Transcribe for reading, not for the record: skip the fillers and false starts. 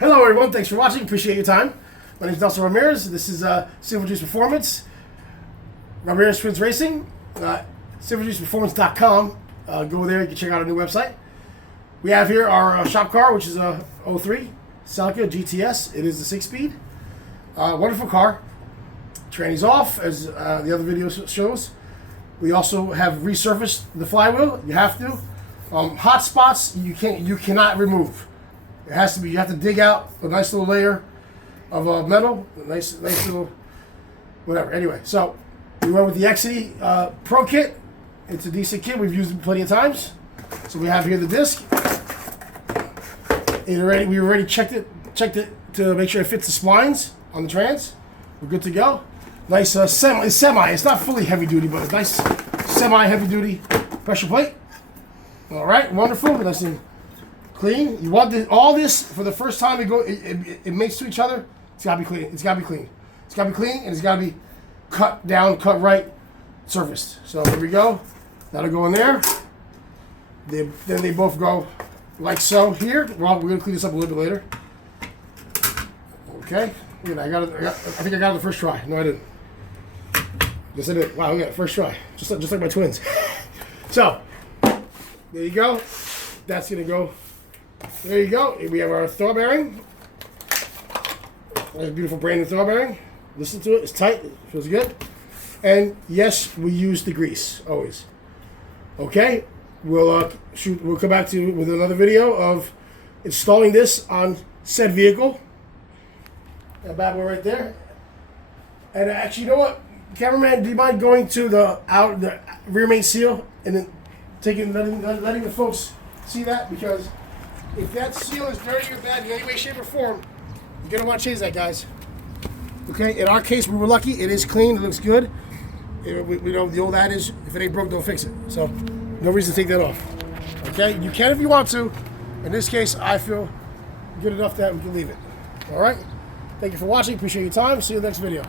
Hello everyone, thanks for watching, appreciate your time. My name is Ramirez, this is Silver Juice Performance, Ramirez Twins Racing, silverjuiceperformance.com. Go there, you can check out our new website. We have here our shop car, which is a 03 Celica GTS. It is a 6-speed. Wonderful car. Tranny's off, as the other video shows. We also have resurfaced the flywheel. You have to. Hot spots you cannot remove. It has to be. You have to dig out a nice little layer of metal, a nice little whatever. Anyway, so we went with the Exedy Pro-Kit. It's a decent kit. We've used it plenty of times. So we have here the disc. We already checked it to make sure it fits the splines on the trans. We're good to go. Nice semi. It's not fully heavy duty, but it's nice semi heavy duty pressure plate. All right, wonderful. Nice and clean. You want all this for the first time it mates to each other. It's gotta be clean. It's gotta be clean. It's gotta be clean, and it's gotta be cut down, cut right, surfaced. So here we go. That'll go in there. Then they both go like so here. Well, we're gonna clean this up a little bit later. Okay. Look at that. I think I got it the first try. No, I didn't. Yes, I did. Wow, we got it first try. Just like my twins. So there you go. That's gonna go. There you go. We have our throw bearing. That's a beautiful brand new throw bearing. Listen to it. It's tight. It feels good. And yes, we use the grease always. Okay. We'll come back to you with another video of installing this on said vehicle. That bad boy right there. And actually, you know what, cameraman, do you mind going to the rear main seal and then letting the folks see that? Because if that seal is dirty or bad in any way, shape, or form, you're gonna want to change that, guys. Okay. In our case, we were lucky. It is clean. It looks good. We know the old adage: if it ain't broke, don't fix it. So no reason to take that off. Okay. You can if you want to. In this case, I feel good enough that we can leave it. All right. Thank you for watching. Appreciate your time. See you in the next video.